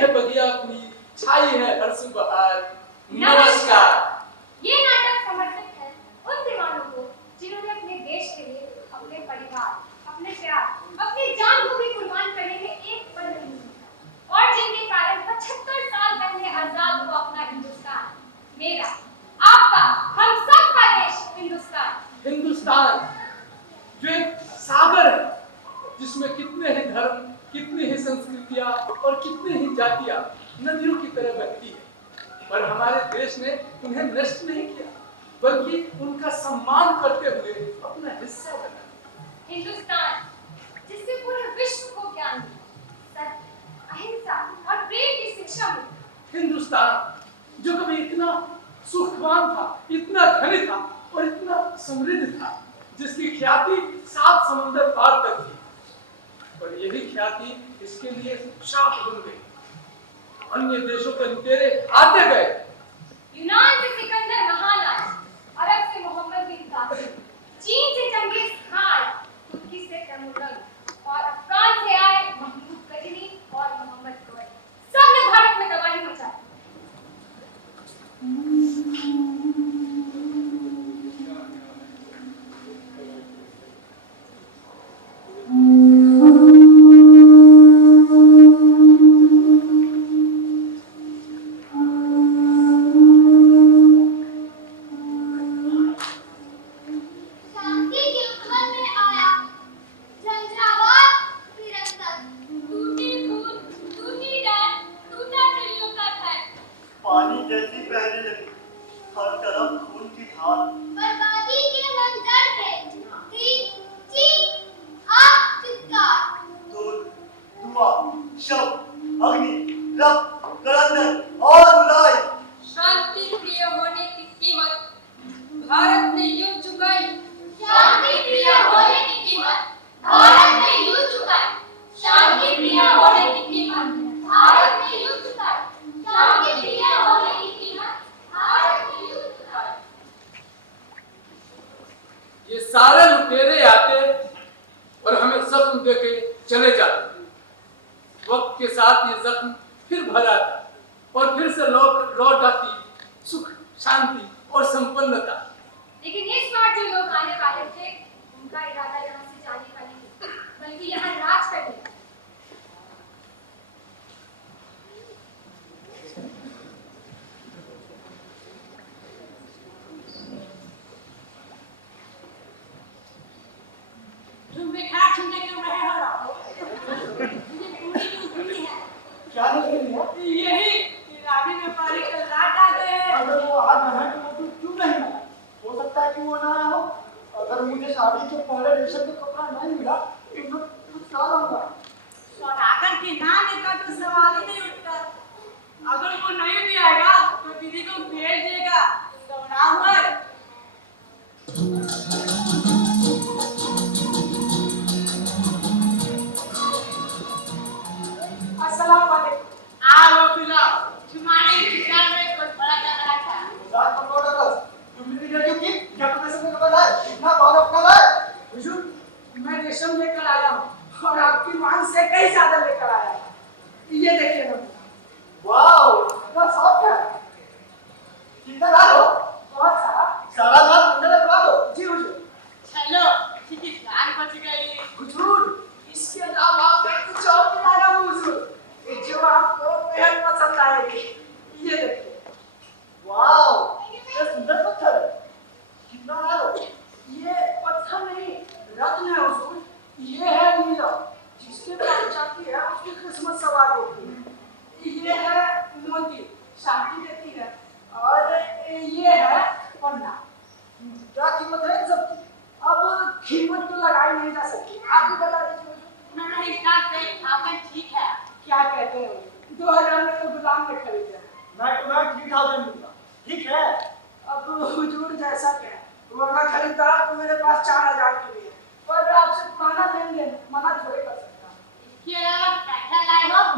है बगिया अपनी, छाई है हर्ष बहार। नमस्कार। ये नाटक समर्पित है उन दीवानों को जिन्होंने अपने देश के लिए अपने परिवार, अपने प्यार, अपनी जान को भी कुर्बान करने में एक पल नहीं सोचा और जिनके कारण 75 साल पहले आजाद हुआ अपना हिंदुस्तान, मेरा, आपका, हम सब का देश हिंदुस्तान। हिंदुस्तान जो एक सागर है जिसमें कितने ही धर्म, कितनी ही संस्कृतियां और कितनी ही जातियां नदियों की तरह बहती है, पर हमारे देश ने उन्हें नष्ट नहीं किया बल्कि उनका सम्मान करते हुए अपना हिस्सा बनाया। हिंदुस्तान जिससे पूरे विश्व को ज्ञान मिला, सत्य, अहिंसा और प्रेम की शिक्षा मिली। हिंदुस्तान जो कभी इतना सुखवान था, इतना धनी था और इतना समृद्ध था, जिसकी ख्याति 7 समुंदर पार तक थी, पर यही ख्याति इसके लिए शाप बन गई। अन्य देशों के लुटेरे आते गए। यूनान से सिकंदर महान आए, अरब से मोहम्मद बिन कासिम, चीन से चंगेज खान, तुर्की से तैमूरलंग और अफगान से आए महमूद गजनी और मोहम्मद गौरी। सबने भारत में तबाही मचाई। सारे लुटेरे आते और हमें जख्म देके चले जाते। वक्त के साथ ये जख्म फिर भर आता और फिर से लौट आती सुख, शांति और संपन्नता। लेकिन इस बार जो लोग आने वाले थे, उनका इरादा यहाँ से जाने का नहीं, बल्कि यहाँ राज करने का।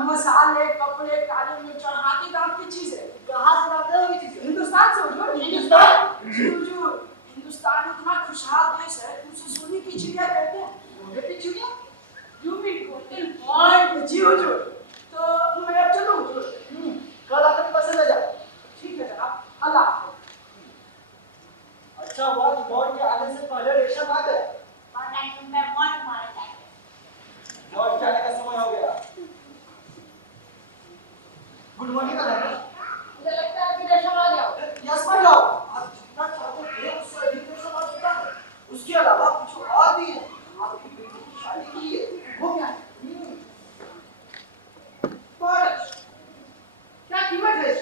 मसाले, कपड़े, काली मिर्च और हाथी दांत की चीजें कहाँ से लाते हो? ये चीजें हिंदुस्तान से हुजूर। हिंदुस्तान हिंदुस्तान इतना खुशहाल देश है, उसे सोने की चिड़िया कहते हैं। सोने की चिड़िया? You mean golden bird? जी हुजूर। तो मैं अब चलूं? गुड मॉर्निंग का लगा। मुझे लगता है कि रेशम आ गया। यस माय लॉर्ड, आप जितना चाहते थे उससे अधिक रेशम आ चुका है। उसके अलावा कुछ और भी है। आपकी बेटी की शादी की है, वो क्या है? पर क्या कीमत है?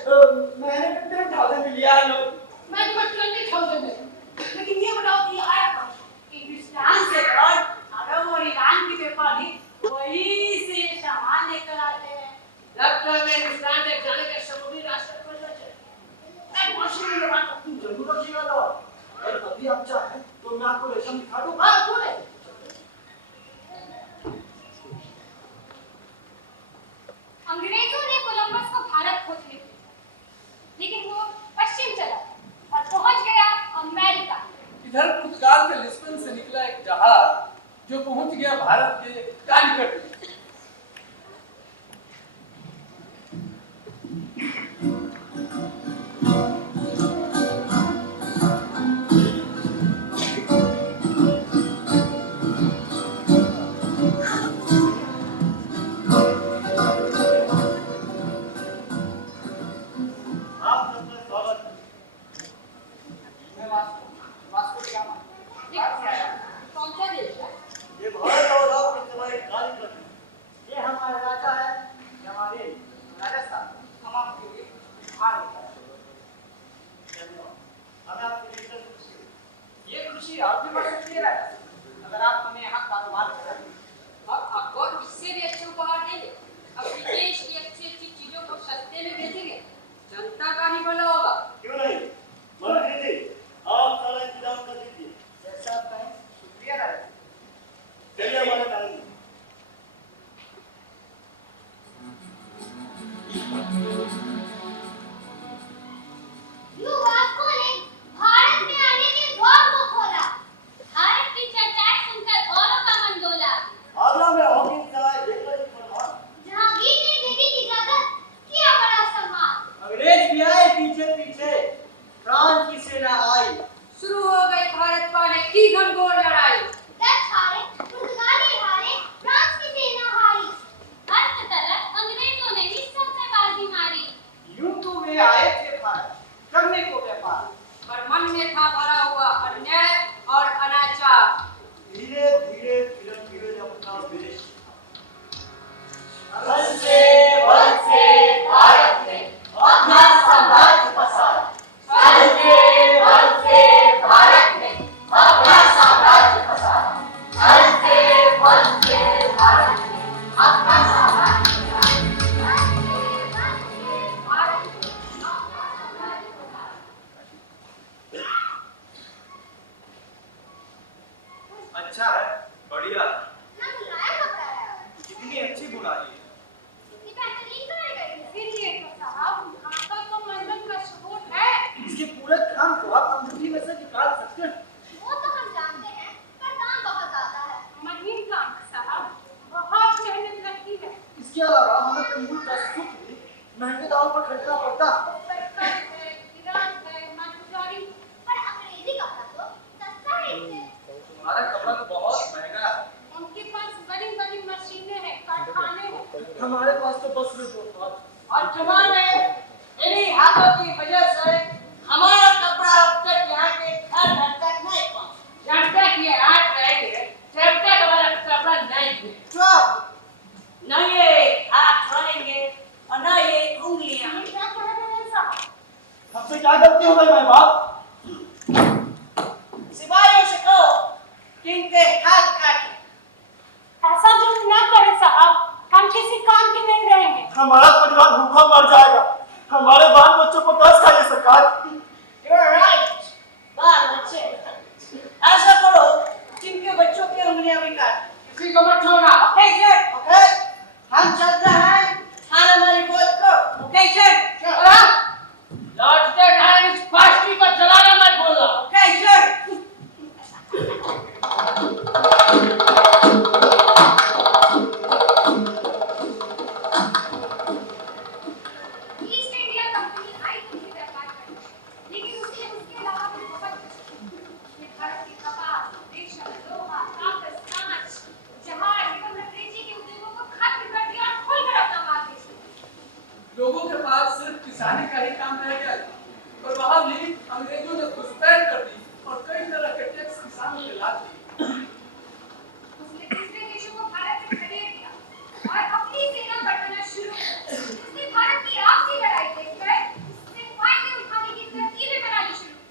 मैंने 10,000 लिया है लोग। मैं तुम्हें 20,000 दे दूं। लेकिन ये बताओ कि आया कहाँ से? हिंदुस्तान से और अरब और ईरान की व्यापारी वही से सामान लेकर आते हैं। लगता है हिंदुस्तान से जाने के समुद्री रास्ते पर न चले। एक मशीन में बात अपनी जरूर रखिएगा लॉर्ड। और अभी आप चाहें तो मैं आपको रेशम दिखा दूं। हाँ, बोले। अंग्रेजों ने कोलंबस को भारत खोजने भेजा, लेकिन वो पश्चिम चला और पहुंच गया अमेरिका। इधर पुर्तगाल के लिस्बन से निकला एक जहाज जो पहुंच गया भारत के कालीकट में। आप सबका स्वागत है। मैं वास्को डी गामा। कौन सा देश है? ये भारत और आपके तुम्हारे कालीकट है। ये हमारा राजा है, ये हमारे राजस्थान। हम आपके लिए हार लेकर आए हैं। धन्यवाद। हमें आपके लिए खुशी हुई। ये खुशी आप भी बढ़ सकती है राजा, अगर आप हमें यहाँ कारोबार कराएं। और आपको इससे भी अच्छे उपहार देंगे। अपने देश की अच्छी चीजों को सस्ते में बेचेंगे। जनता का ही भला होगा। क्यों नहीं? मंत्री जी, आप सारा इंतजाम कर दीजिए। जैसा आप कहें। शुक्रिया राजा। चलिए हमारे टाइम। युवाओं ने भारत में आने के द्वार को खोला। भारत की चर्चाएं सुनकर औरों का मन डोला। आगरा में हॉकिंस का एक बड़ी फरमान। जहांगीर ने दीदी की इजाजत, किया बड़ा सम्मान। अंग्रेज भी आए पीछे पीछे, फ्रांस की सेना आई। शुरू हो गई भारत पाने की घनघोर लड़ाई। डच हारे, पुर्तगाली हारे, फ्रांस की सेना हारी। हर तरफ अंग्रेजों ने ही सबसे बाजी मारी। यूं तो वे आए थे भारत करने को व्यापार, पर मन में था भरा हुआ अन्याय और अनाचार। धीरे धीरे फिर फिर अपना विदेश बल से भारत ने अपना साम्राज्य बसाया। बल से भारत ने अपना साम्राज्य बसाया। बल से भारत ने अपना साम्राज्य अच्छा है, बढ़िया है। ना बुलाया कब आया? कितनी अच्छी बुनाई है। ये बेहतरीन बनाई गई है। इसीलिए तो साहब, आपका तो मंजन का सबूत है। इसके पूरे काम को आप अंगूठी में से निकाल सकते हैं। वो तो हम जानते हैं, पर दाम बहुत ज्यादा है। महीन काम साहब, बहुत मेहनत लगती है। इसके अलावा हमें तंबू का सूत भी महंगे दाम पर खरीदना पड़ता है। सरकार है, ईरान है, मांझारी, पर अंग्रेजी कपड़ा तो सस्ता है इससे। हमारा कपड़ा तो बहुत महंगा है। उनके पास बड़ी-बड़ी मशीनें हैं, कारखाने हैं। हमारे पास तो बस में दो हाथ। और जुबान है, इन्हीं हाथों की वजह से हमारा कपड़ा अब तक यहाँ के घर घर तक नहीं पहुँचा। जब तक ये हाथ रहेंगे, जब तक हमारा कपड़ा नहीं गिरे। चुप! न ये हाथ धोएंगे और न ये उंगलियां। ये क्या कह रहे हैं साहब? हमसे क्या गलती हो गई मेरे बाप? सिपाहियों से कहो कि इनके हाथ काटे। ऐसा जुल्म न करें साहब, हम किसी काम के नहीं रहेंगे। हमारा परिवार भूखा मर जाएगा। हमारे बाल बच्चों को कस खाइए सरकार। You're right, बाल बच्चे। ऐसा करो जिनके बच्चों की उंगलियां भी काट। किसी को मत छोड़ना। Okay sir, okay? हम चलते हैं थाना में रिपोर्ट करो। Okay sir? और लॉर्ड के टाइम इस फास्टी को चलाना मत बोलना। Okay sir? East India Company आई तो ही व्यापार करने, लेकिन उसके अलावा भी बहुत कुछ। उसने भारत के कपास, रेशम, लोहा, कागज, कांच, जहाज एवं अंग्रेजी के उद्योगों को खत्म कर दिया और खोलकर अपना मार्केट शुरू किया। लोगों के पास सिर्फ किसानी का ही काम रह गया था और वहां भी अंग्रेजों ने घुसपैठ कर दी और कई तरह के टैक्स किसानों पे लाद दिए। उसने दूसरे देशों को भारत से खदेड़ दिया और अपनी सेना बढ़ाना शुरू कर दी। उसने भारत की आपसी लड़ाई देखकर उससे फायदे उठाने की तरकीबें बनानी शुरू की।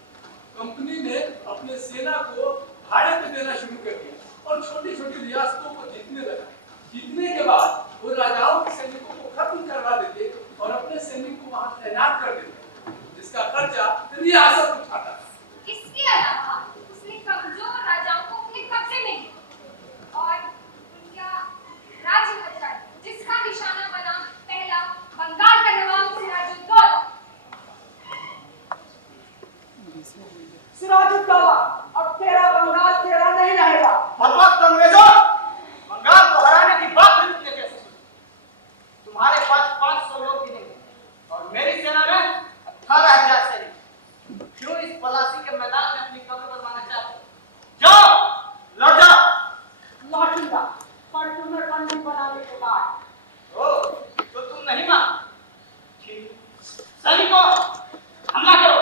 कंपनी ने अपने सेना को भाड़े पे देना शुरू कर दिया और छोटी-छोटी रियासतों को जीतने लगा। जीतने के बाद वो राजाओं के सैनिकों को खत्म करवा देते और अपने सैनिक को वहां तैनात कर देते, जिसका खर्चा रियासत उठाता। इसके अलावा उसने कमजोर राजाओं को अपने कब्जे में लिया और उनका राज्य हथियाया, जिसका निशाना बना पहला बंगाल का नवाब सिराजुद्दौला। सिराजुद्दौला, अब तेरा बंगाल तेरा नहीं रहेगा। भगवत अंग्रेजों, बंगाल को हराने की बात भी कैसे सुनी? तुम्हारे पास 500 लोग भी नहीं और मेरी सेना में 18,000 सैनिक। क्यों इस पलासी के मैदान में अपनी कब्र बनवाना चाहते हो? जाओ, लड़ जाओ। लौटूंगा, पर तुम्हें पंडित बनाने के बाद। ओ, तो तुम नहीं मान? ठीक। सैनिकों, हमला करो।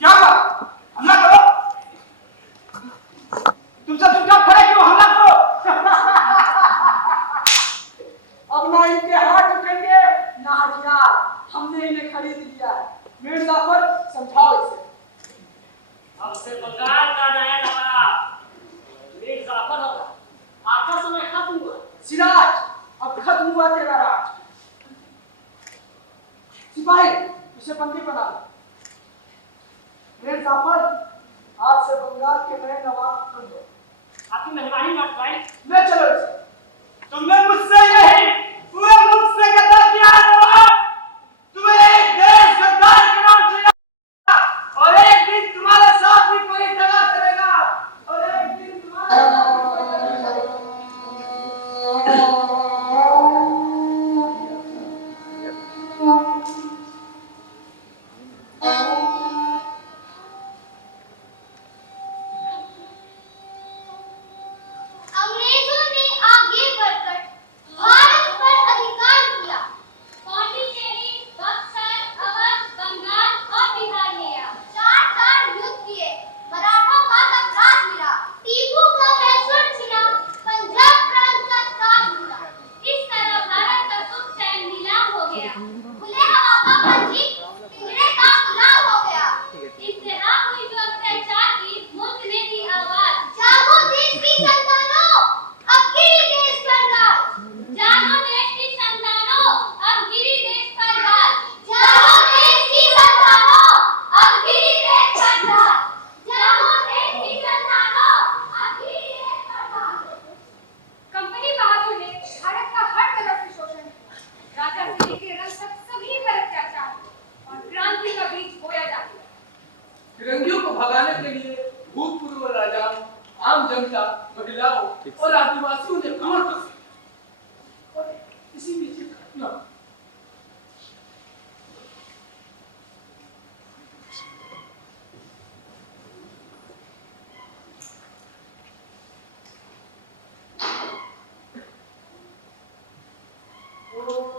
क्या बात? हमला करो। तुम सब चुपचाप खड़े क्यों? हमला करो। अब ना इनके हाथ रुकेंगे ना हथियार। हमने इन्हें खरीद लिया है। मिर्जा पर समझाओ इसे। हमसे बंगाल का नया नवाब मीर जाफर होगा। आपका समय खत्म हुआ। सिराज, अब खत्म हुआ तेरा राज। सिपाही, इसे बंदी बना लो। मीर जाफर, आज से बंगाल के नए नवाब तुम हो। आपकी मेहरबानी लॉर्ड भाई। ले चलो इसे। तुमने मुझसे नहीं, पूरे मुल्क से गद्दार किया है नवाब। तुम्हें एक देश गद्दार के नाम से और एक दिन तुम्हारे साथ भी कोई दगा करेगा और एक दिन तुम्हारे साथ भी कोई दगा करेगा। अंग्रेजों ने आगे बढ़कर भारत पर अधिकार किया। पांडिचेरी, बक्सर, अवध, बंगाल और बिहार लिया। 4 युद्ध किए। मराठों का साम्राज्य मिला। टीपू का मैसूर छिना। पंजाब प्रांत का ताज मिला। इस तरह भारत का सुख चैन नीलाम हो गया। खुले हवा का पंछी पिंजरे का गुलाम हो गया। इंतहा हुई जो अत्याचार की, मुल्क ने दी आवाज। जागो देश की संतानों, अब गिरी देश का राज। जागो देश की संतानों, अब गिरी देश का राज। जागो देश की संतानों, अब गिरी देश का राज। जागो देश की संतानों, अब गिरी देश का राज। कंपनी बहादुर ने भारत का हर तरफ से शोषण किया। राजा से लेकर रंग तक सभी पर अत्याचार हुआ और क्रांति का बीज बोया जा गया। फिरंगियों को भगाने के लिए भूतपूर्व राजाओं, आम जनता, महिलाओं और आदिवासियों ने कमर कसी और इसी बीच एक घटना।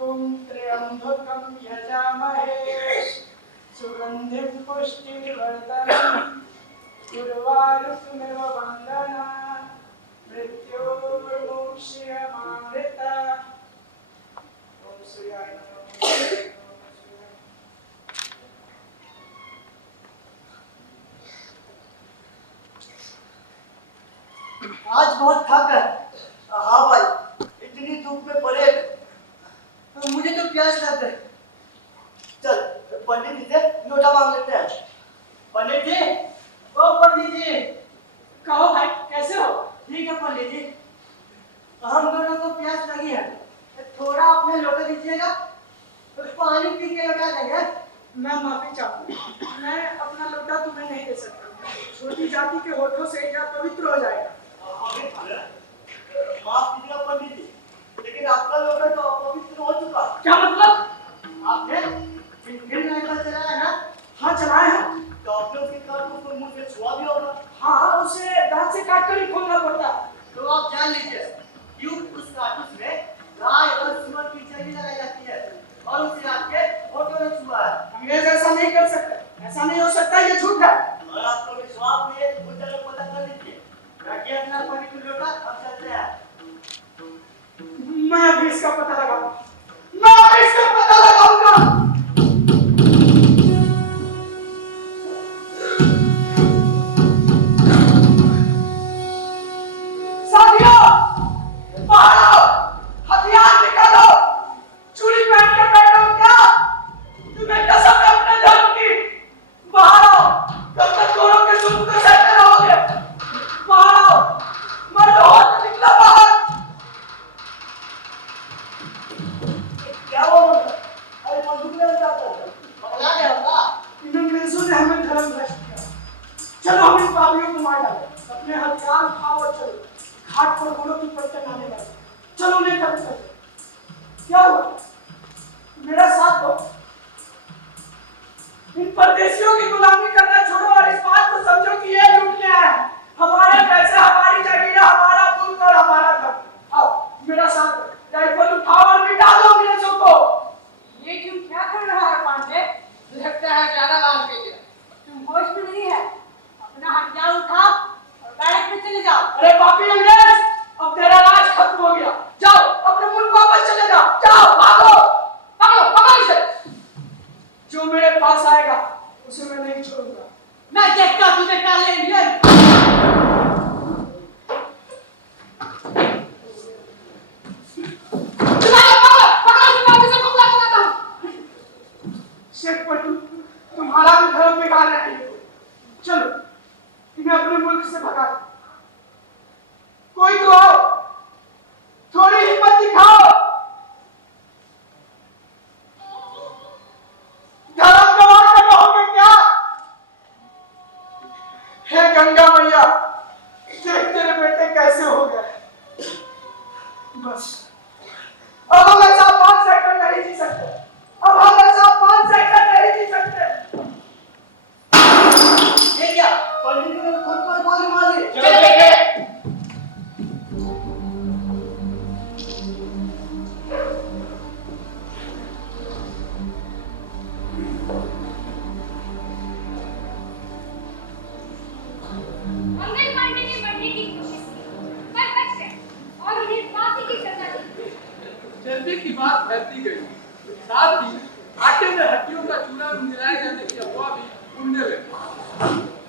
ओम त्र्यंबकं यजामहे सुगंधिं पुष्टिवर्धनम् उर्वारुकमिव बन्धनान् मृत्योर्मुक्षीयमामृता। ओम सूर्याय नमः। आज बहुत थक है। हाँ भाई, इतनी धूप में पड़े तो मुझे तो प्यास लग गई। चल पंडित जी से लोटा मांग लेते हैं। पंडित जी, ओ पंडित जी, कहो भाई कैसे हो? ठीक है पंडित जी, हम दोनों को प्यास लगी है, थोड़ा अपने लोटा दीजिएगा, तो पानी पी के लौटा देंगे। मैं माफी चाहूंगा, मैं अपना लोटा तुम्हें नहीं दे सकता। छोटी जाति के होठों से यह पवित्र हो जाएगा। माफ कीजिएगा पंडित जी, लेकिन आपका लोटा तो अपवित्र हो चुका। क्या मतलब? आपने फिंगर राइफल चलाया है ना? हाँ चलाया है। तो आपने उसके कान को मुंह से छुआ भी होगा। हाँ, उसे दांत से काट कर ही खोलना पड़ता है। तो आप जान लीजिए, क्यों उस कारतूस में गाय और सुअर की चर्बी लगाई ऐसा नहीं हो सकता, ये झूठ है। अगर आपको विश्वास नहीं है तो खुद जाकर पता कर लीजिए। रखिए अपना पानी की लोटा, हम चलते हैं। मैं अभी इसका पता लगाऊंगा, मैं अभी इसका पता लगाऊंगा। साथियों, बाहर आओ, हथियार निकालो। चूड़ी पहन के बैठो क्या? तुम्हें कसम है अपने धर्म की। बाहर आओ, कब तक दोनों के जुल्म को सहते रहोगे? बाहर आओ, मर्द हो तो निकलो बाहर। क्या वो अरे बंदूक ले जाता है, पकड़ा गया होगा। इन अंग्रेजों ने हमें धर्म भ्रष्ट किया। चलो हम इन पापियों को मार डालें। अपने हथियार उठाओ और चलो। घाट पर घोड़ों की पलटन आने वाली। चलो उन्हें खत्म कर दो। क्या हुआ? मेरा साथ दो। इन परदेशियों की गुलामी करना छोड़ो और इस बात को समझो कि ये लूटने आए हैं। हमारे पैसे, हमारी जमीन, हमारा मुल्क और हमारा घर। आओ मेरा साथ दो। राइफल उठाओ और मिटा दो अंग्रेजों को। ये तुम क्या कर रहा है पांडे? लगता है ज्यादा मार के गया। तुम होश में नहीं है। अपना हथियार उठाओ और बैरक में चले जाओ। अरे पापी अंग्रेज, अब तेरा राज खत्म हो गया। जाओ अपने मुल्क वापस चले जाओ। जाओ भागो, पकड़ो पकड़ो इसे। जो मेरे पास आएगा उसे मैं नहीं छोड़ूंगा। मैं देखता तुझे काले इंडियन। शेख पटू, तुम्हारा भी धर्म बिगाड़ रही है। चलो इन्हें अपने मुल्क से भगा दो। कोई तो आओ, थोड़ी हिम्मत दिखाओ। धर्म गंवा कर रहोगे क्या? हे गंगा मैया, देख तेरे बेटे कैसे हो गए। बस अब हम ऐसा 5 सेकंड नहीं जी सकते। अब हम ऐसा 5 सेकंड नहीं जी सकते। ये क्या? पंडित ने खुद को गोली मारी। चल बेटे। मंगल पांडे ने मरने की कोशिश की, पर बच गए और उन्हें फांसी की सजा दी। चर्बी की बात फैलती गई, साथ ही आटे में हड्डियों का चूरा मिलाए जाने की अफवाह भी उड़ने लगी।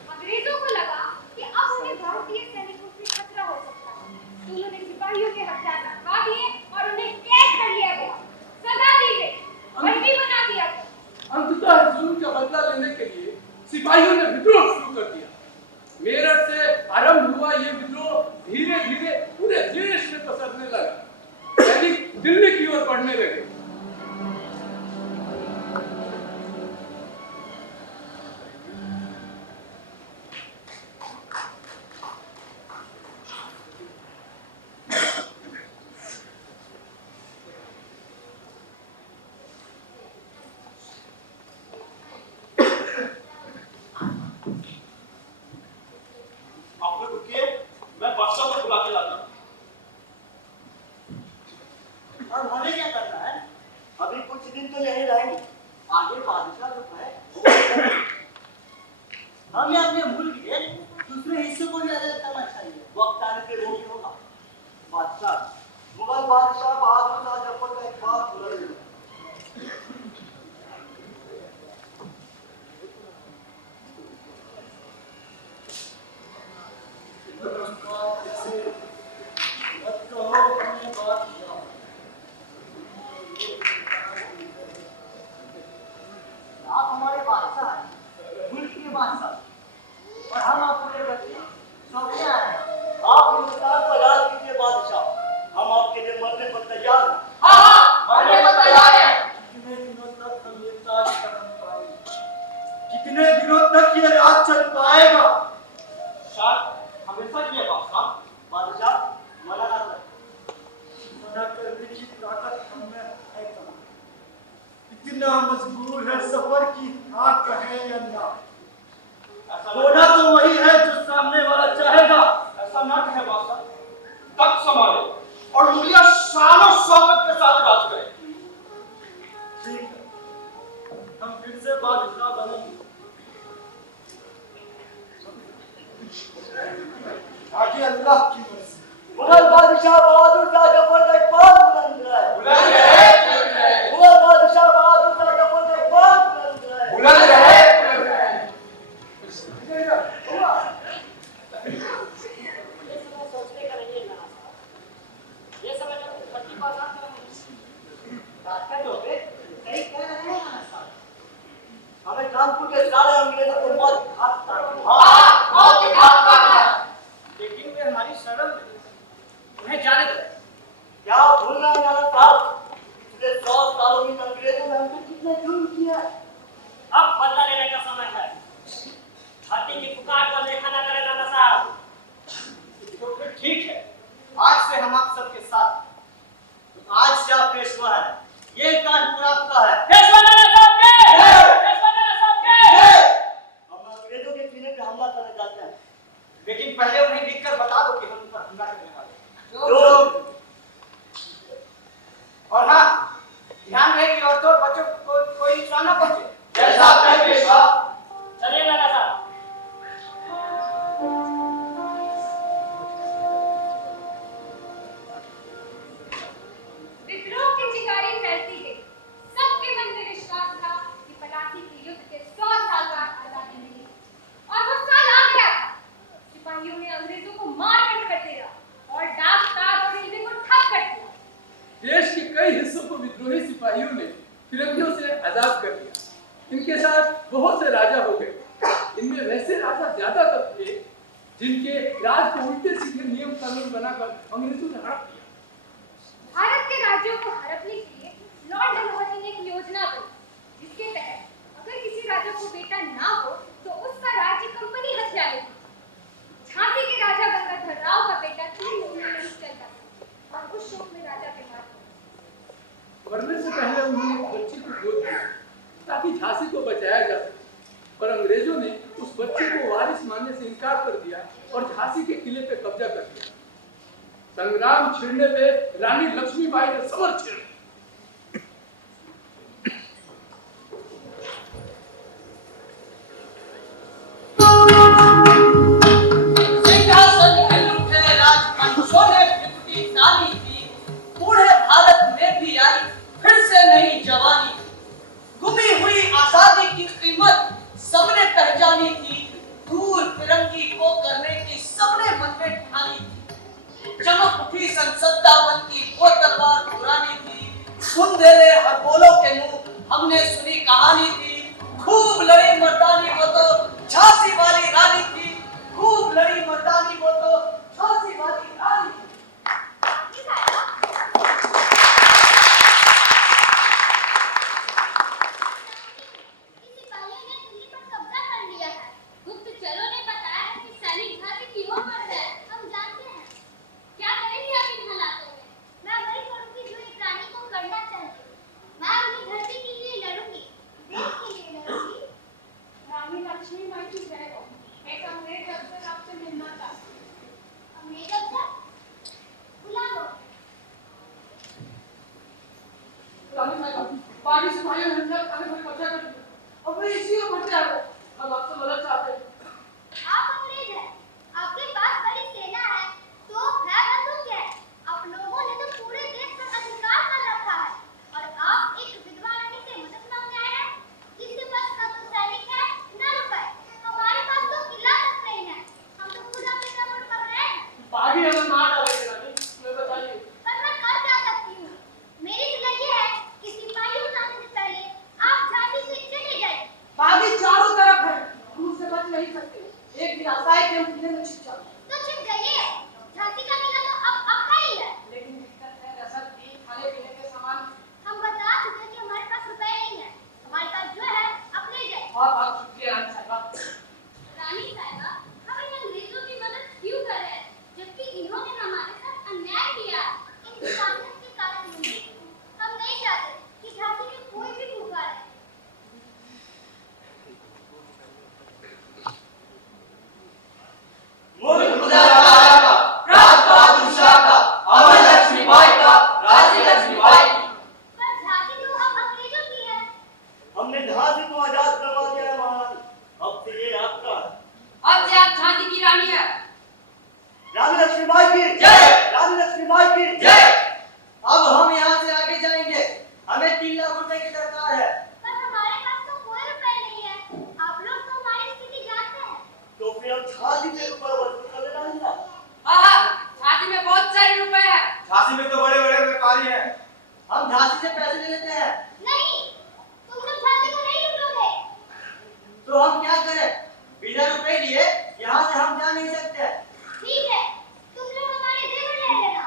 अंग्रेजों को लगा कि अब उन्हें भारतीय सैनिकों से खतरा हो सकता है, तो उन्होंने सिपाहियों के हथियार रखवा दिए और उन्हें कैद कर लिया गया, सजा दी गई, बंदी बना दिया गया। अंततः जुल्म का बदला लेने के लिए सिपाहियों ने विद्रोह शुरू कर दिया। मेरठ से आरंभ हुआ ये विद्रोह धीरे धीरे पूरे देश में पसरने लगा। सैनिक दिल्ली की ओर बढ़ने लगे। अब हमें क्या करना है? अभी कुछ दिन तो यही रहेंगे, आगे बादशाह जो है हमें अपने मुल्क के दूसरे हिस्से को भी आजाद करना चाहिए। वक्त आने पे वो भी होगा। बादशाह मुगल बादशाह बहादुर शाह जफर का एक बात बुलंद आप हमारे बादशाह हैं, मुल्क के बादशाह, और हम आपके बच्चे सौंपने आए हैं। आप हिंदुस्तान को आजाद कीजिए बादशाह, हम आपके लिए मरने पर तैयार हैं। हाँ, मरने को तैयार है। कितने दिनों तक हम ये ताज कर पाएंगे? कितने दिनों तक ये राज चल पाएगा? शायद हमेशा के लिए बादशाह मना ना करें। मना करने की ताकत हमें है कहाँ? इतना मजबूर है सफर की आग कहे या ना? होना तो वही है जो सामने वाला चाहेगा। ऐसा ना कहे बादशाह, तक संभाले और मुगलिया शान और शौकत के साथ राज करें। ठीक है, हम फिर से बादशाह बनेंगे, आगे अल्लाह की मर्जी। मुगल बादशाह बहादुर शाह जफर का इकबाल बुलंद रहे। बुलंद रहे, बुलंद रहे। मुगल बादशाह बहादुर शाह जफर का इकबाल बुलंद रहे। बुलंद रहे, बुलंद रहे। ये समय सोचने का नहीं है नाना साहब। ये समय जब धरती पर आजाद करना बात कर लो बे, सही कह रहे हैं नाना साहब। हमें कानपुर के सारे अंग्रेजों को मौत खाता। लेकिन वे हमारी शरण में उन्हें जाने दो। क्या भूल रहे हैं नाना साहब? पिछले 100 सालों में अंग्रेजों ने हमसे कितने जुल्म किया है। अब बदला लेने का समय है। धरती की पुकार को देखा ना करे नाना साहब। तो फिर ठीक है, आज से हम आप सबके साथ। आज से आप पेशवा है, ये कानपुर आपका है। पेशवा नाना साहब के, पेशवा नाना साहब के। हम अंग्रेजों के सीने पे हमला करने जाते हैं। लेकिन पहले उन्हें लिखकर बता दो कि हम उन पर हमला करने वाले हैं। जो और हाँ, ध्यान रहे कि औरतों और बच्चों को कोई नुकसान ना पहुंचे। जैसा आपका पेशवा। चलिए नाना साहब। विद्रोह की चिंगारी फैलती गई। सबके मन में विश्वास था कि पलासी के युद्ध के 100 साल बाद आजादी मिलेगी। और वो साल आ गया था। सिपाहियों ने अंग्रेजों को मार कर दिया और डाक तार और रेलवे को ठप कर दिया। देश के कई हिस्सों को विद्रोही सिपाहियों ने फिरंगियों से आजाद कर दिया। इनके साथ बहुत से राजा हो गए। इनमें वैसे राजा ज्यादातर थे जिनके राज को उल्टे सीधे नियम कानून बनाकर अंग्रेजों ने हड़प दिया। भारत के राज्यों को हड़पने के लिए लॉर्ड डलहौजी ने एक योजना बनी, जिसके तहत अगर किसी राजा को बेटा ना हो तो उसका राज्य कंपनी हथिया लेगी। झांसी के राजा गंगाधर राव का बेटा 3 महीने नहीं चलता था और उस शोक में राजा बीमार हो गए। मरने से पहले उन्होंने एक बच्चे को गोद दिया ताकि झांसी को बचाया जा सके, पर अंग्रेजों ने उस बच्चे को वारिस मानने से इनकार कर दिया और झांसी के किले पे कब्जा कर लिया। संग्राम छिड़ने पे रानी लक्ष्मीबाई ने सबर छेड़ा। सिंहासन हिलुठे राजवंशों ने बिगड़ी नानी थी। बूढ़े भारत में भी आई फिर से नई जवानी। गुमी हुई आजादी की कीमत सबने पहचानी थी। दूर फिरंगी को करने की सबने मन में ठानी थी। चमक उठी संसदावन की वो तलवार पुरानी थी। सुंदरे हर बोलो के मुंह हमने सुनी कहानी थी। खूब लड़ी मर्दानी वो तो झांसी वाली रानी थी। खूब लड़ी मर्दानी वो तो झांसी वाली रानी थी। सिपाहियों ने दिल्ली पर कब्जा कर लिया है। गुप्तचरों ने बताया है कि सैनिक झांसी की ओर बढ़ रहे हैं। हम जानते हैं। क्या करेंगे आप इन हालातों में? मैं वही करूंगी जो एक रानी को करना चाहिए। मैं अपनी धरती के लिए लड़ूंगी, देश के लिए लड़ूंगी। रानी लक्ष्मीबाई की जय हो। एक अंग्रेज अफसर आपसे मिलना चाहता है। अंग्रेज अफसर? बुला लो। रानी साहब, बाकी सिपाहियों ने हमला करने पर कब्जा कर लिया। अब वे इसी को बढ़ते आ रहे हैं। हम आपसे मदद चाहते हैं। आप अंग्रेज हैं, आपके पास बड़ी सेना है, तोप है, बंदूक है। आप लोगों ने तो पूरे देश पर अधिकार कर रखा है और आप एक विधवा रानी से मदद मांगने आए हैं, जिसके पास न तो सैनिक है न रुपए। हमारे पास तो किला तक नहीं है, हम तो खुद अपने दम पर मर रहे हैं। बागी हमें मार डालेंगे रानी, हमें बताइए। पर मैं कर क्या सकती हूँ? मेरी सलाह ये है कि सिपाही उतारने से पहले आप झांसी से चले जाइए। बागी चारों तरफ है, हम उससे बच नहीं हमें 3 लाख रुपए की दरकार है। पर हमारे पास तो कोई रुपए नहीं है। आप लोग तो हमारी स्थिति जानते हैं। तो फिर हम झांसी के ऊपर वसूल कर लेना। झांसी में बहुत सारे रुपए हैं। झांसी में तो बड़े बड़े व्यापारी हैं। हम झांसी से पैसे ले लेते हैं। नहीं, तुम लोग झांसी को नहीं लूटोगे। तो हम क्या करें? बिना रुपए लिए यहाँ से हम जा नहीं सकते। ठीक है, तुम लोग हमारे जेवर ले लेना।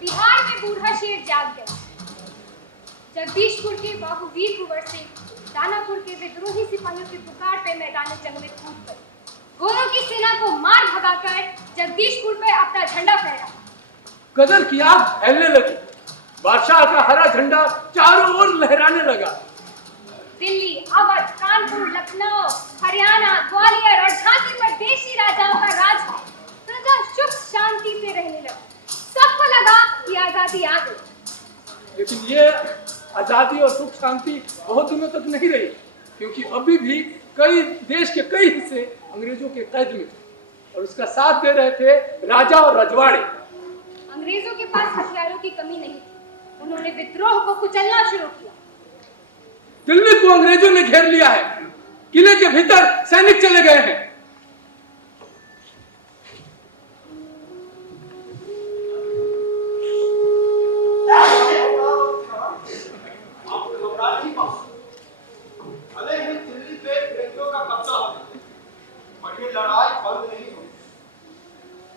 बिहार में बूढ़ा शेर जाग गया। जगदीशपुर के बाबू वीर कुंवर सिंह दानापुर के विद्रोही सिपाहियों की पुकार पे मैदान जंग में कूद पड़े। गोरों की सेना को मार भगाकर जगदीशपुर पे अपना झंडा फहरा। कदर की आग फैलने लगी। बादशाह का हरा झंडा चारों ओर लहराने लगा। दिल्ली, अवध, कानपुर, लखनऊ, हरियाणा, ग्वालियर और झांसी पर देशी राजाओं का राज है। प्रजा सुख शांति से रहने लगी। सबको लगा कि आजादी आ गई। लेकिन ये आजादी और सुख शांति बहुत दिनों तक नहीं रही, क्योंकि अभी भी कई देश के कई हिस्से अंग्रेजों के कैद में थे और उसका साथ दे रहे थे राजा और रजवाड़े। अंग्रेजों के पास हथियारों की कमी नहीं थी। उन्होंने विद्रोह को कुचलना शुरू किया। दिल्ली को अंग्रेजों ने घेर लिया है। किले के भीतर सैनिक चले गए हैं। भले ही दिल्ली पे अंग्रेजों का कब्जा हो जाए, पर ये लड़ाई बंद नहीं होगी।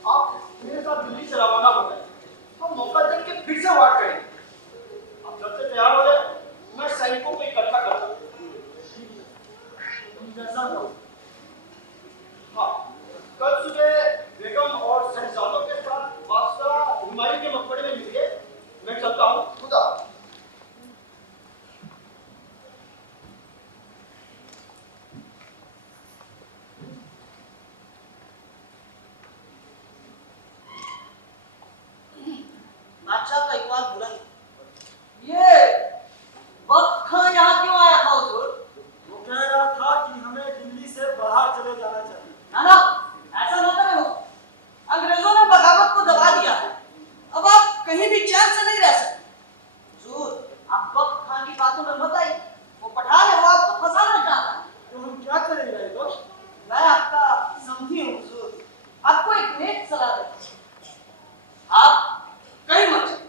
आप मेरे साथ दिल्ली से रवाना हो गए, हम मौका देख के फिर से वार करेंगे। आप जब से तैयार हो जाए, मैं सैनिकों को इकट्ठा करता हूँ। जैसा कहो। हाँ, कल सुबह बेगम और शहजादों के साथ बादशाह हुमायूं के मकबरे में मिलिए। मैं चलता हूँ। खुदा। बादशाह का इकबाल बुलंद। ये वक्त खान यहाँ क्यों आया था हुजूर? वो कह रहा था कि हमें दिल्ली से बाहर चले जाना चाहिए। ना ऐसा ना करें हो। अंग्रेजों ने बगावत को दबा दिया है। अब आप कहीं भी चैन से नहीं रह सकते। हुजूर, आप वक्त खान की बातों में मत आइए। वो पठान है, वो आपको फंसाना चाहता है। तो हम क्या करें मेरे दोस्त? मैं आपका समझी हूँ हुजूर। आपको एक नेक सलाह देता हूँ। आप कहीं मत जाइए।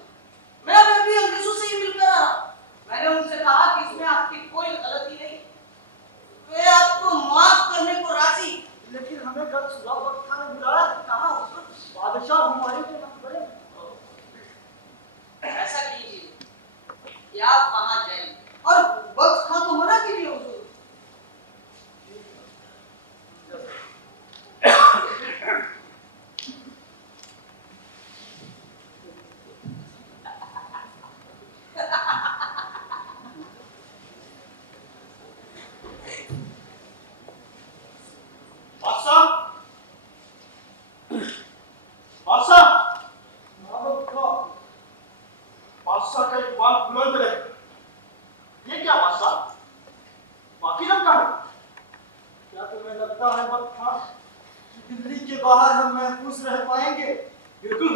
मैं अभी अंग्रेजों से ही मिलकर आ रहा हूँ। मैंने उनसे कहा कि इसमें आपकी कोई गलती नहीं। वे आपको माफ करने को राजी। लेकिन हमें कल सुबह वक्त खान ने बुलाया। कहा हुजूर? बादशाह हुमायूं के मकबरे में। ऐसा कीजिए कि आप वहां जाइए और वक्त खान को मना कीजिए हुजूर। बादशाह का इकबाल बुलंद रहे। ये क्या बादशाह? बाकी लोग कहाँ हैं? क्या तुम्हें लगता है वक्त खान कि दिल्ली के बाहर हम महफूज रह पाएंगे? बिल्कुल।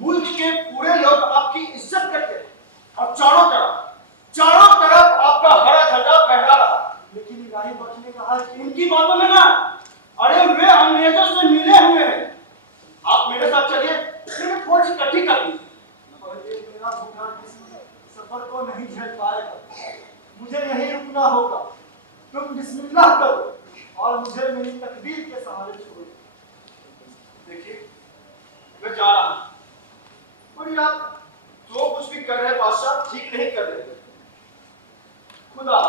मुल्क के पूरे लोग आपकी इज्जत करते हैं और चारों तरफ आपका हरा झंडा फहरा रहा। लेकिन इब्राहिम बख्श ने कहा कि उनकी बातों में ना, अरे वे अंग्रेजों से मिले हुए हैं। आप मेरे साथ चलिए, फिर मैं फौज इकट्ठी कर लूंगी। और ये मेरा बूढ़ा जिस्म सफर को नहीं झेल पाएगा। मुझे यहीं रुकना होगा। तुम बिस्मिल्लाह करो और मुझे मेरी तकदीर के सहारे छोड़ो। देखिए, मैं जा रहा हूं, और ये आप जो कुछ भी कर रहे हैं बादशाह, ठीक नहीं कर रहे। खुदा।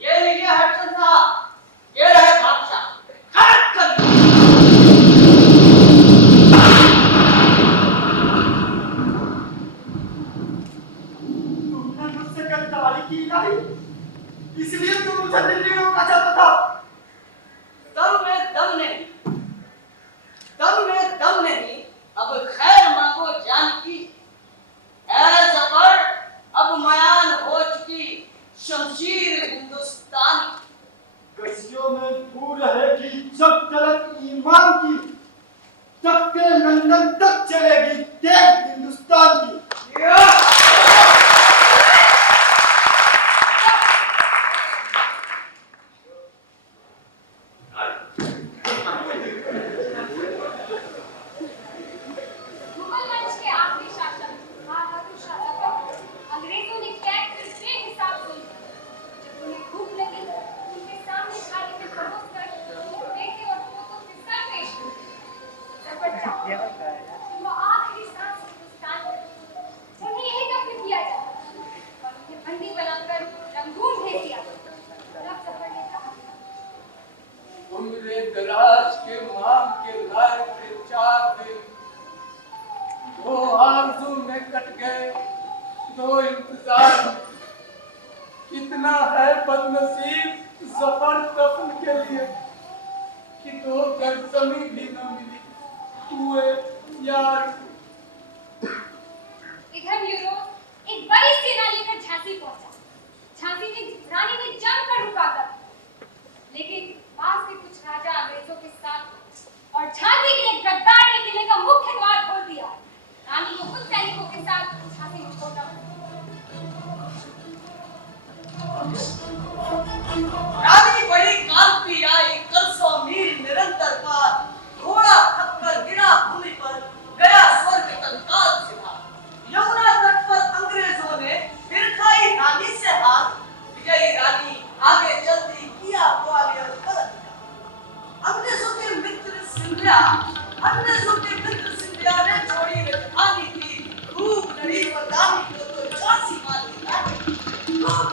ये लीजिए हटसन साहब, ये रहे बादशाह। खड़क कर तो इंतजार कितना है बदनसीब जफर दफन के लिए कि दो गज जमीन भी न मिली हुए यार। इधर यूरोप एक बड़ी सेना लेकर झांसी पहुंचा। झांसी में रानी ने जमकर रुका कर, लेकिन पास के कुछ राजा अंग्रेजों के साथ और झांसी के एक गद्दार ने किले का मुख्य द्वार खोल दिया। रानी को कुछ सैनिकों के साथ झांसी में छोड़ना पड़ा। रानी बड़ी कांपी आई, करसों मील निरंतर पार। घोड़ा थककर गिरा भूमि पर, गया स्वर्ग तत्काल सिधा। यमुना तट पर अंग्रेजों ने फिर खाई रानी से हाथ। विजयी रानी आगे चलती किया ग्वालियर पलट। अंग्रेजों के मित्र सिंधिया ने छोड़ी राजधानी थी। खूब लड़ी मर्दानी को तो झांसी वाली रानी। खूब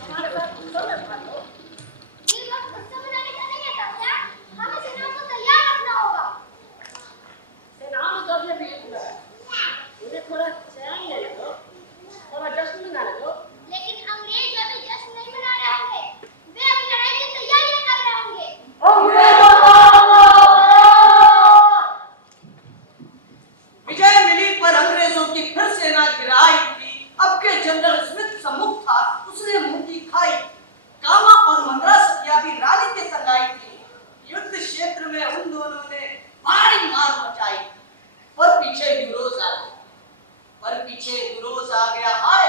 हमारे साथ उत्सव में भाग लो। ये वक्त उत्सव मनाने का नहीं है तात्या। हमें सेना को तैयार रखना होगा। सेना में तो भी इतना है। उन्हें थोड़ा चैन ले लो, थोड़ा जश्न मना लो। लेकिन अंग्रेज अभी जश्न नहीं मना रहे होंगे। वे अभी लड़ाई की तैयारियां कर रहे होंगे। विजय मिली पर अंग्रेजों की फिर सेना गिराई थी। अब के जनरल स्मिथ सम्मुख था, उसने मुंह की खाई। कामा और मंद्रा सतिया भी रानी के संग आई थी। युद्ध क्षेत्र में उन दोनों ने भारी मार मचाई। पर पीछे यूरोज आ गया। हाय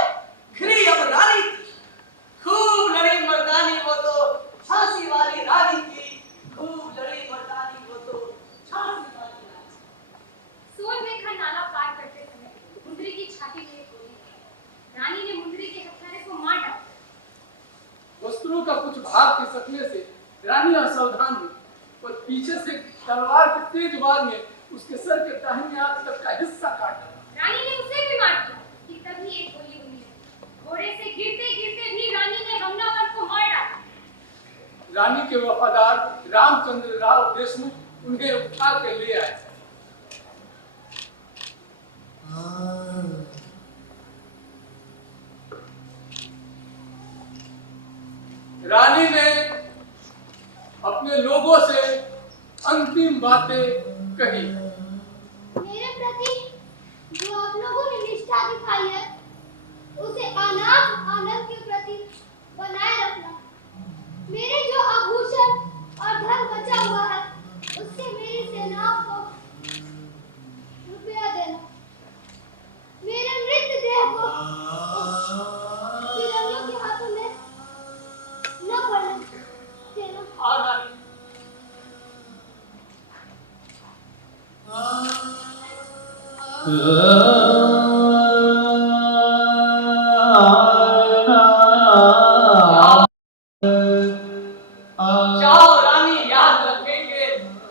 घिरी अब रानी थी। खूब लड़ी मर्दानी वो तो झांसी वाली रानी थी। खूब लड़ी मर्दानी वो तो झांसी वाली रानी। सोनरेखा नाला पार करते समय मुंद्री की छाती में एक गोली लगी। रानी ने मुंद्री के हथियारे को मार डाला। वस्त्रों का कुछ भाग खिसकने से रानी असावधान हुई, पर पीछे से तलवार के तेज वार में उसके सर के दाहिने हाथ तक का हिस्सा काट डाला। रानी ने उसे भी मार दिया कि तभी एक गोली हुई है। घोड़े से गिरते-गिरते भी रानी ने हमलावर को मार डाला। रानी के वफादार रामचंद्र राव देशमुख उन्हें उठा के ले आए। रानी ने अपने लोगों से अंतिम बातें कही। मेरे प्रति जो आप लोगों ने निष्ठा दिखाई है, उसे आनंद के प्रति बनाए रखना। मेरे जो आभूषण और धन बचा हुआ है, उससे मेरी सेना को रुपया देना। मेरे मृत देह को फिरंगियों के हाथों में न पड़ने देना। हाँ रानी। जाओ रानी, याद रखेंगे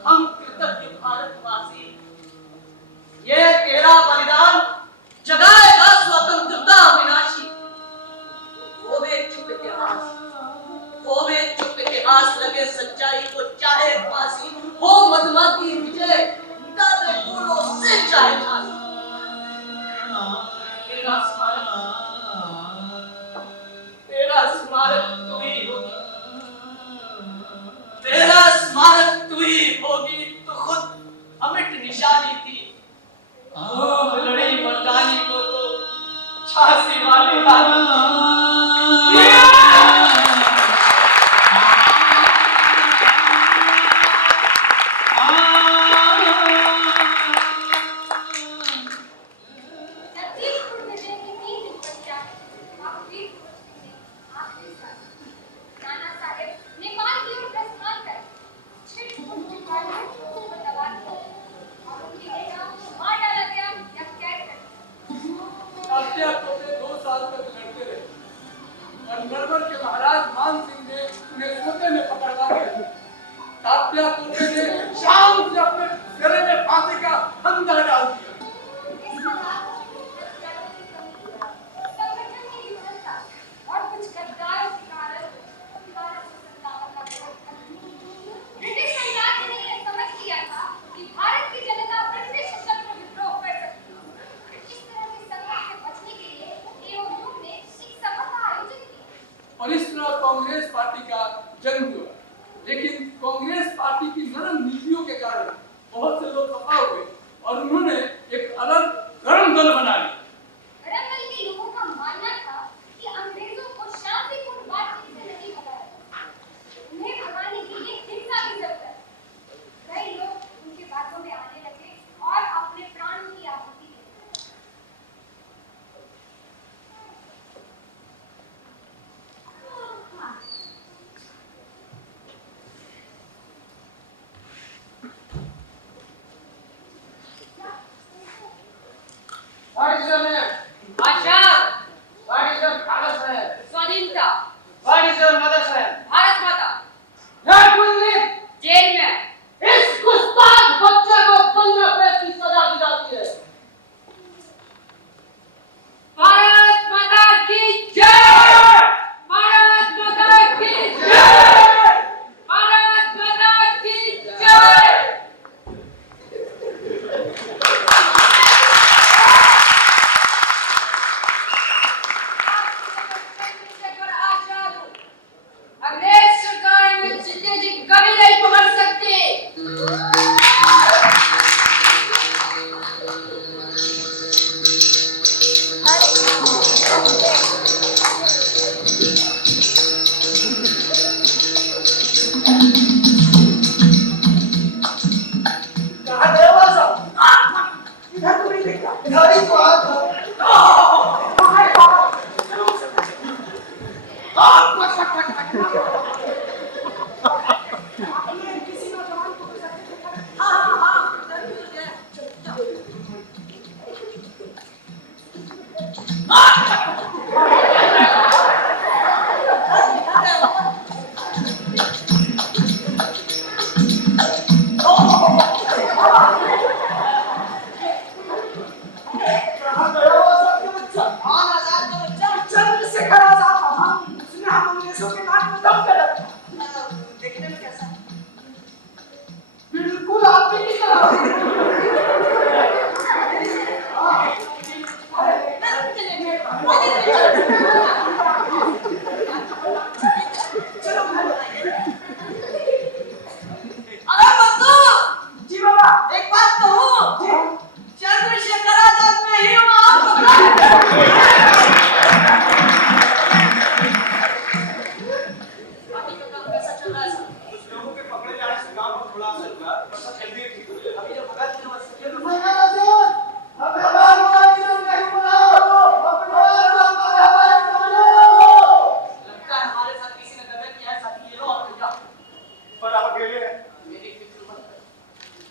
हम कृतज्ञ भारतवासी। ये तेरा बलिदान जगाएगा स्वतंत्रता अविनाशी। होवे चुप इतिहास लगे सच्चाई को चाहे फांसी। हो मधुमती विजय मिटा दे बोलो से चाहे फांसी। तेरा स्मारक तू ही होगी। तेरा स्मारक तू ही होगी। तो खुद अमिट निशानी थी। खूब लड़ी मर्दानी को तो झांसी वाली रानी। छत्तीसगढ़ विजय के 3 दिन पश्चात महावीर भगत सिंह ने आखिरी सांस नाना साहेब नेपाल की ओर प्रस्थान कर छिटपुट डिपार्टमेंट को दबा दिया और उनकी सेना को मार डाला गया या कैद कर दिया। तात्या तोपे 2 साल तक लड़ते रहे और नरवर के महाराज मान सिंह ने उन्हें सोते में पकड़वा दिया। तात्या तोपे ने शाम से अपने गले में फांसी का फंदा डाल दिया। इस हालात में हथियारों की कमी, संगठन में विफलता और कुछ गद्दारों के कारण 1257 का विरोध। ब्रिटिश साम्राज्य ने यह समझ लिया था कि भारत की जनता पार्टी की नरम नीतियों के कारण बहुत से लोग खफा हुए और उन्होंने एक अलग गर्म दल बना लिया। रंगल के लोगों का मानना था कि अंग्रेजों को शांतिपूर्ण बातचीत से नहीं भगाया जा सकता। उन्हें भगाने के लिए हिंसा की जरूरत है। कई लोग उनकी बातों में आने लगे और अपने प्राणों की आहुति दे दी। What is your name? Azad, What is your father's name? स्वाधीनता, What is your mother's name? Bharat माता, Where do you live? Jail में। इस गुस्ताख बच्चे को 15 पेश की सजा दी जाती है। भारत माता की जय! भारत माता की जय! भारत माता की जय! चंद्रशेखर आजाद हूँ। अंग्रेज सरकार में जीते जी कभी नहीं पकड़ सकती। कहाँ गया हुआ सब? इधर तो नहीं दिखता। इधर ही तो आ था। कहाँ गया हुआ सब के बच्चा? कौन आजाद का बच्चा? चंद्रशेखर आजाद था। उसने हम अंग्रेजों के नाक में दम कर रखा। देखने में कैसा? बिल्कुल आपकी की तरह। अरे बंधु, जी बाबा। एक बात कहूँ? जी। चंद्रशेखर आजाद में ही हूँ, आप बताओ। बाकी का काम कैसा चल रहा है सर? कुछ लोगों के पकड़े जाने से काम को थोड़ा असर हुआ, बस जल्दी ठीक हो जाएगा। अभी जो भगत की नमस्ते के मैं अब हमारे वाले को नहीं बुलाओ। अपने हमारे लगता है हमारे साथ किसी ने गलत किया है, साथी ये लो और जाओ। पर आप अकेले हैं। मेरी फिक्र मत कर।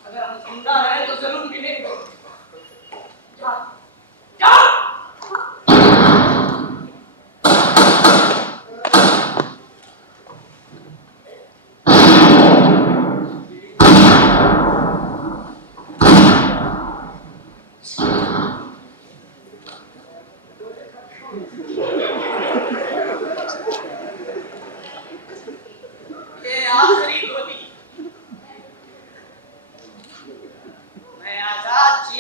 अगर हम जिंदा रहे तो जरूर मिलेंगे। जा, जा। ये आखिरी गोली। मैं आजाद जी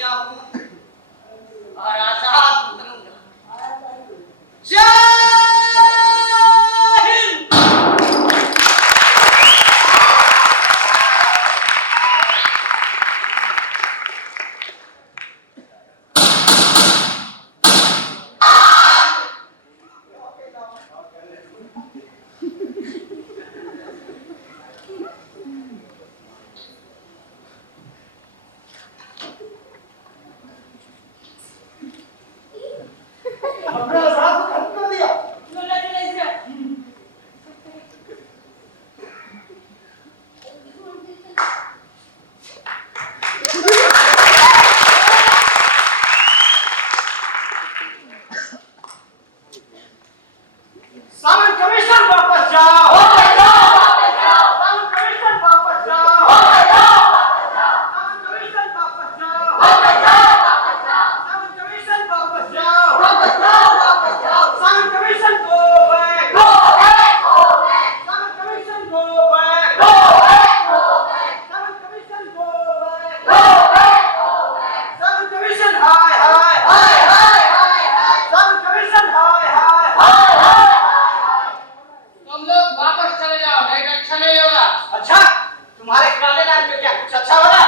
तुम्हारे काले राज में क्या कुछ अच्छा होगा?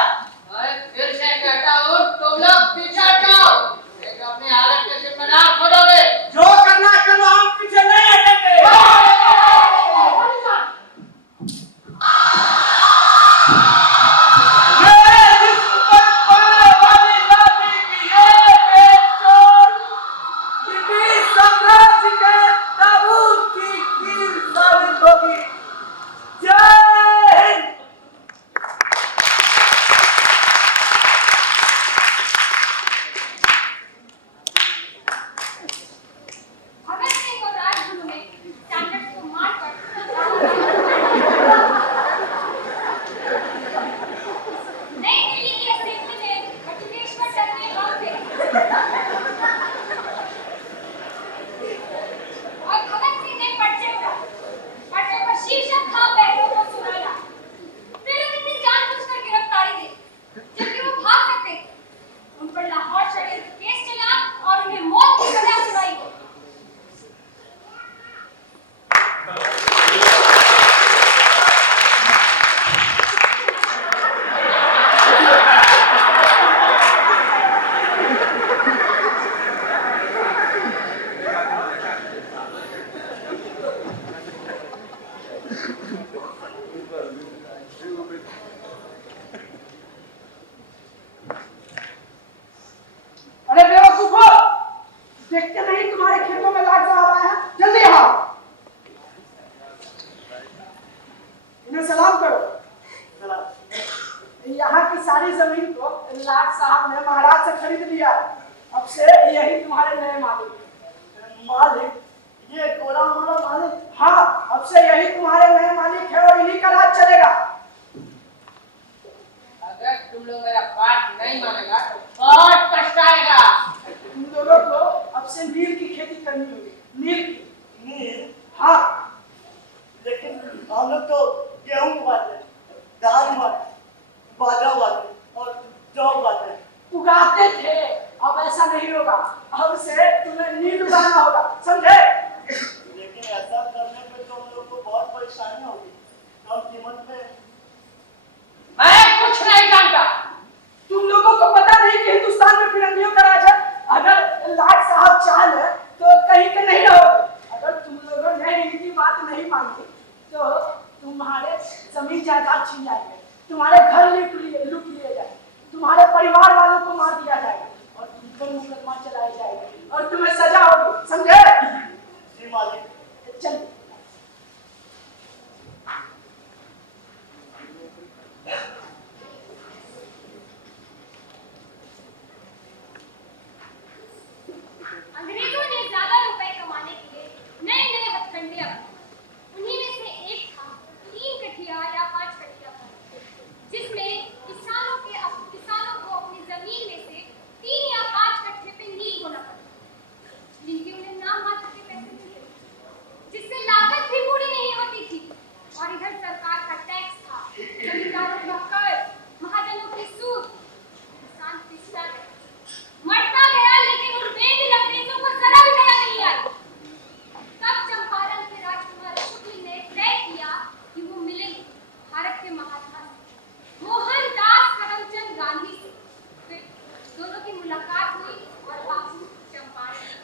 मैं फिर से कहता हूँ तुम लोग पीछे हटो, एक अपनी हालत के जिम्मेदार खोलोगे। जो करना करो, हम पीछे नहीं हटेंगे। भगत सिंह और राजगुरु ने स्टैंडर्ड को मारकर नई दिल्ली की असेंबली में बटुकेश्वर दत्त ने बात थे और भगत सिंह ने पर्चे पर शीर्षक था पैरों को सुनाया। फिर उन्होंने जानबूझकर गिरफ्तारी दी जबकि वो भाग सकते थे। उन पर लाहौर षड्यंत्र केस चला और उन्हें मौत की सजा सुनाई गई। अरे बेवकूफो, देखते नहीं तुम्हारे खेतों में लाग आ रहा है, जल्दी आओ। इन्हें सलाम करो। यहाँ की सारी जमीन को लाट साहब ने महाराज से खरीद लिया। अब से यही तुम्हारे नए मालिक। मालिक, ये गोरा हमारा मालिक। हाँ, अब से यही तुम्हारे नए मालिक है और इन्हीं का राज चलेगा। अगर तुम लोग मेरा बात नहीं मानेगा तो बहुत पछताएगा। तुम लोगों को अब से नील की खेती करनी होगी। नील की। नील? हाँ, लेकिन हम लोग तो गेहूं उगाते हैं, धान उगाते हैं, बाजरा उगाते हैं और जौ उगाते हैं। उगाते थे, अब ऐसा नहीं होगा। अब से तुम्हें नील उगाना होगा, समझे? लेकिन ऐसा करने पे तो हम लोग को बहुत परेशानी होगी। कम कीमत में मैं कुछ नहीं जानता। तुम लोगों को पता नहीं कि हिंदुस्तान में फिरंगियों का राज है। अगर लाट साहब चाह ले तो कहीं के नहीं रहोगे। अगर तुम लोगों ने इनकी बात नहीं मानी तो तुम्हारे जमीन जायदाद छीन जाएंगे, तुम्हारे घर लूट लिए जाएंगे, तुम्हारे परिवार वालों को मार दिया जाएगा और तुम पर मुकदमा चलाया जाएगा और तुम्हें सजा होगी, समझे? जी मालिक। चल। अंग्रेजों ने ज्यादा रुपए कमाने के लिए नए नए हथकंडे अपनाए। उन्हीं में से एक था 3 कठिया या 5 कठिया फल, जिसमें किसानों को अपनी जमीन में से 3 या 5 कट्ठे पे नील होना पड़ता, जिनके उन्हें नाम मात्र के पैसे मिलते, जिससे लागत भी पूरी नहीं होती थी। और इधर सरकार का टैक्स था, जमींदारों का कर, महाजनों की सूद। किसान पिछड़ा गया, मरता गया, लेकिन उन बेदिल अंग्रेजों को जरा भी दया नहीं आई। तब चंपारण के राजकुमार शुक्ल ने तय किया कि वो मिलेंगे भारत के महात्मा से, मोहनदास करमचंद गांधी से। फिर दोनों की मुलाकात हुई और बापू चंपारण।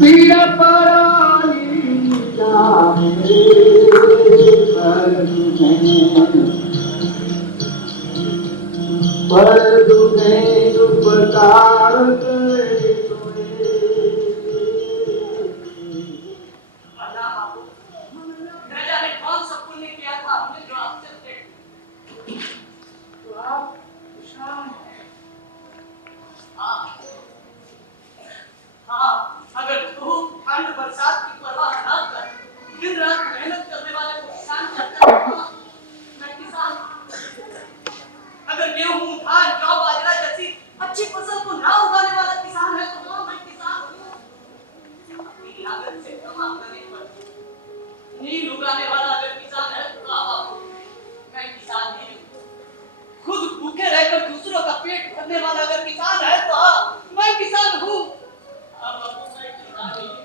पीड़ा परानी जाने पर दुखे उपकार करे अल्लाह बाबू, न जाने कौन सा पुण्य किया था हमने जो आपसे देख। तो आप खुशहाल हैं। हाँ, अगर धूप ठंड बरसात की परवाह न कर दिन रात मेहनत करने वाले को किसान कहते हैं, मैं किसान हूं। अगर गेहूं धान जौ बाजरा जैसी अच्छी फसल को ना उगाने वाला किसान है तो हाँ, मैं किसान हूं। अपनी लागत से कमा करने पर नील उगाने वाला अगर किसान है तो हाँ, मैं किसान ही हूं। खुद भूखे रहकर दूसरों का पेट भर रखने वाला अगर किसान है तो हाँ, मैं किसान हूँ। अब मैं किसान ही हूँ।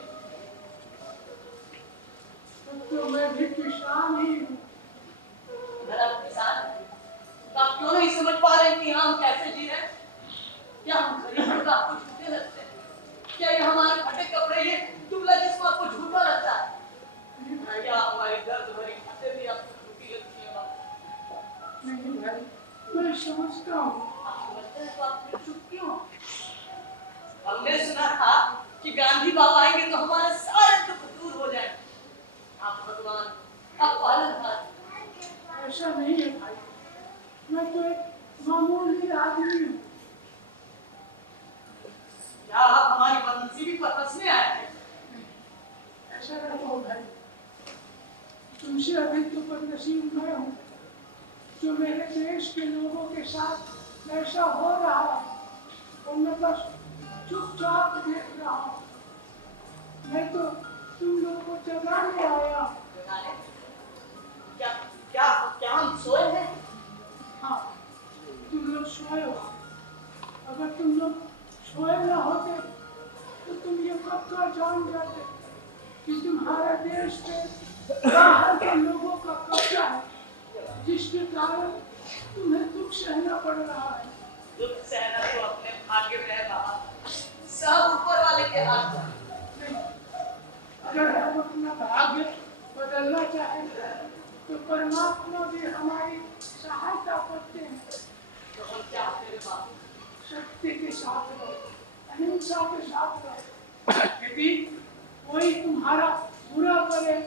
तो मैं भी किसान ही हूँ। अगर आप किसान हैं, तो आप क्यों नहीं समझ पा रहे कि हम कैसे जी रहे हैं? क्या हम गरीबों का आपको झूठे लगते हैं? क्या ये हमारे फटे कपड़े, ये दुबला जिस्म आपको झूठा लगता है? क्या हमारी दर्द भरी बातें भी आपको झूठी लगती है? नहीं भाई, मैं समझता हूँ। आप समझते हैं तो आप फिर चुप क्यों? हमने सुना था कि गांधी बाबा आएंगे तो हमारे सारे दुख दूर हो जाएंगे। आप भगवान, आप पालनहार। ऐसा नहीं है भाई, मैं तो एक मामूली आदमी हूँ। क्या आप हमारी बदनसीबी पर हंसने आए हैं? ऐसा ना कहो भाई, तुमसे अधिक तो बदनसीब मैं हूँ जो मेरे देश के लोगों के साथ ऐसा हो रहा है और मैं बस चुपचाप देख रहा हूँ। मैं तो तुम लोगों को जगाने आया। जगाने? क्या क्या क्या हम सोए हैं? हाँ, तुम लोग सोए हो। अगर तुम लोग सोए न होते तो तुम ये पक्का जान जाते कि तुम्हारे देश पे बाहर के लोगों का कब्जा है, जिसके कारण तुम्हें दुख सहना पड़ रहा है। दुख सहना तो अपने भाग्य में है बाबा, सब ऊपर वाले के हाथ में। नहीं, अगर हम अपना भाग्य बदलना चाहें तो परमात्मा भी हमारी सहायता करते हैं। तो हम चाहते हैं बाबा, सत्य के साथ रहो, अहिंसा के साथ रहो। यदि कोई तुम्हारा बुरा करे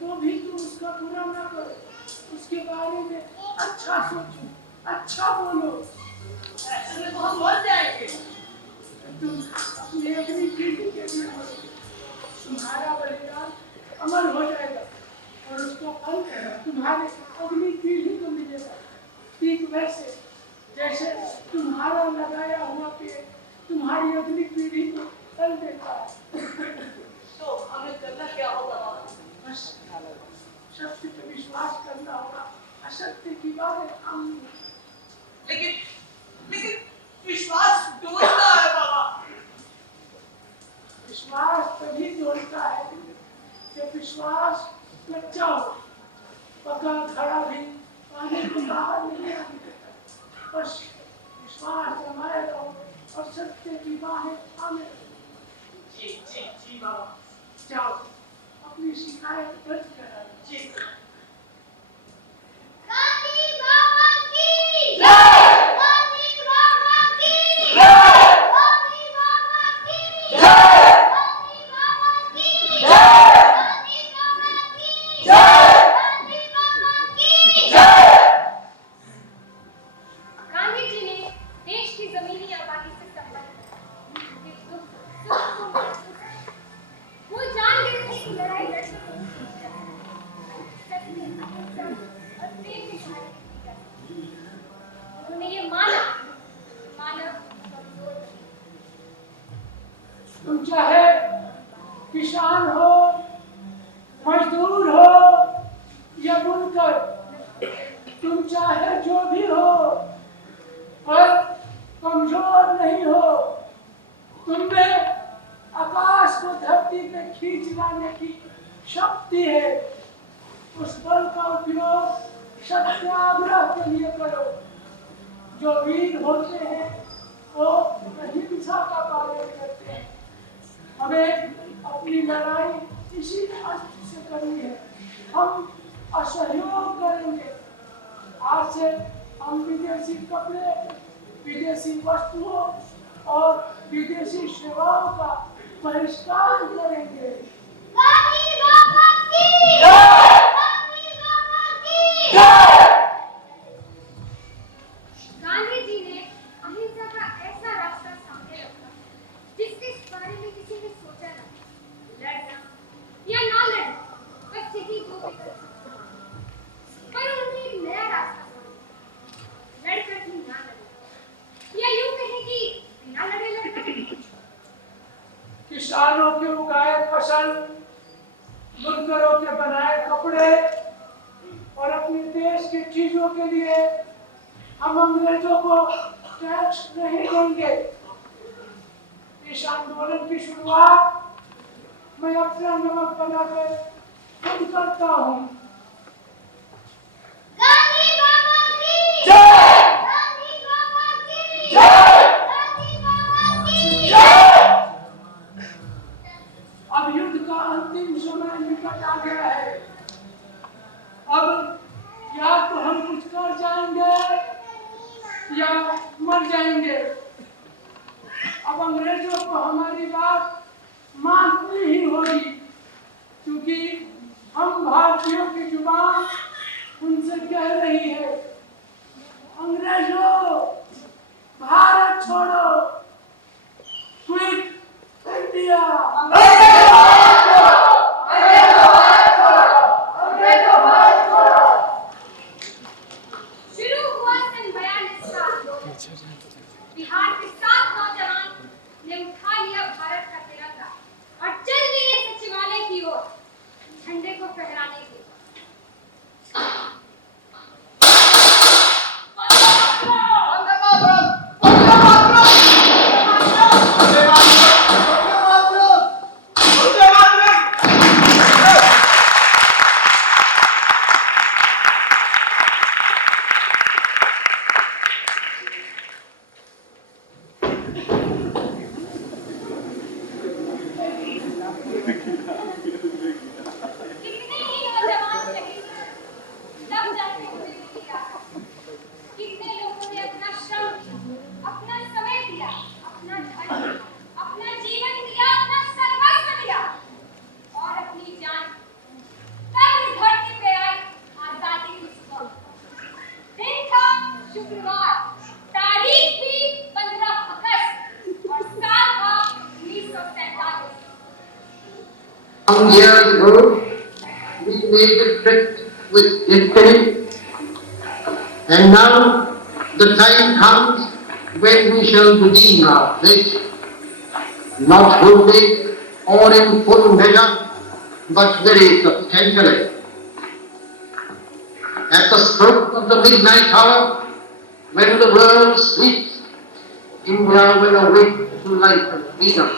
तो भी तुम उसका बुरा ना करो, उसके बारे में अच्छा सोचो, अच्छा बोलो। ऐसे में तो हम मर जाएंगे। तुम अपनी अगली पीढ़ी के लिए बोलो, तुम्हारा बलिदान अमर हो जाएगा और उसका फल तुम्हारे अगली पीढ़ी को मिलेगा। ठीक वैसे जैसे तुम्हारा लगाया हुआ पेड़ तुम्हारी अगली पीढ़ी को फल देता है। तो हमें करना क्या होगा बाबा? बस सत्य पे विश्वास करना होगा, असत्य की बातें हम। लेकिन विश्वास डोलता है बाबा। विश्वास तभी डोलता है जब विश्वास कच्चा हो। पका घड़ा भी पानी को बाहर नहीं आने देता। बस विश्वास जमाए रहो और सत्य की बाहें थामे रहो। जी जी जी बाबा। जाओ अपनी शिकायत दर्ज करा। जी। गांधी बाबा की जय। गांधी बाबा की जय। गांधी बाबा की जय। गांधी बाबा की जय। गांधी बाबा की जय। गांधी बाबा की जय। गांधी जी ने देश की जमीनी आबादी से संबंधित उनके सुख को महसूस किया। वो जान गए थे कि लड़ाई लड़ने को सत्य, अहिंसा और प्रेम के सहारे की जा सकती है। उन्होंने ये माना मानव कमजोर नहीं। तुम चाहे किसान हो, मजदूर हो या बुनकर, तुम चाहे जो भी हो, पर कमजोर नहीं हो। तुम में आकाश को धरती पे खींच लाने की शक्ति है। उस बल का उपयोग सत्याग्रह के लिए करो। जो वीर होते हैं वो अहिंसा का पालन करते हैं। हमें अपनी लड़ाई इसी अस्त्र से करनी है। हम असहयोग करेंगे। आज से हम विदेशी कपड़े, विदेशी वस्तुओं और विदेशी सेवाओं का बहिष्कार करेंगे। गांधी बाबा की जय। गांधी बाबा की जय। गांधी जी ने अहिंसा का ऐसा रास्ता सामने रखा जिसके बारे में किसी ने सोचा ना। लड़ना या ना लड़ना, बस यही दो विकल्प थे। पर उन्होंने एक नया रास्ता चुना। लड़कर भी ना लड़े, या यूं कहें कि बिना लड़े लड़ना। किसानों के उगाए फसल, बुनकरों के बनाए कपड़े और अपने देश की चीजों के लिए हम अंग्रेजों को टैक्स नहीं देंगे। इस आंदोलन की शुरुआत मैं अपना नमक बनाकर खुद करता हूँ। गांधी बाबा की जय! गांधी बाबा की जय! गांधी बाबा की अब युद्ध का अंतिम समय निकट आ गया है। अब या तो हम कुछ कर जाएंगे या मर जाएंगे। अब अंग्रेजों को हमारी बात माननी ही होगी, क्योंकि हम भारतीयों की जुबान उनसे कह रही है, अंग्रेजों भारत छोड़ो, क्विट इंडिया। शुरू हुआ सन 42 का बिहार के 7 नौजवान ने उठा लिया भारत का तिरंगा और चल दिए सचिवालय की ओर झंडे को फहराने के लिए। कितने ही नौजवान शहीद तब जाके हुए दिया। कितने लोगों ने अपना श्रम दिया, अपना समय दिया, अपना धन दिया, अपना जीवन दिया, अपना सर्वस्व दिया और अपनी जान। तब इस धरती पे आई आजादी की सुबह। दिन था शुक्रवार, तारीख भी 15 अगस्त और साल था 1947। Some years ago, we made a pact with destiny, and now the time comes when we shall redeem our pledge, not wholly or in full measure, but very substantially. At the stroke of the midnight hour, when the world sleeps, India will awake to life and freedom.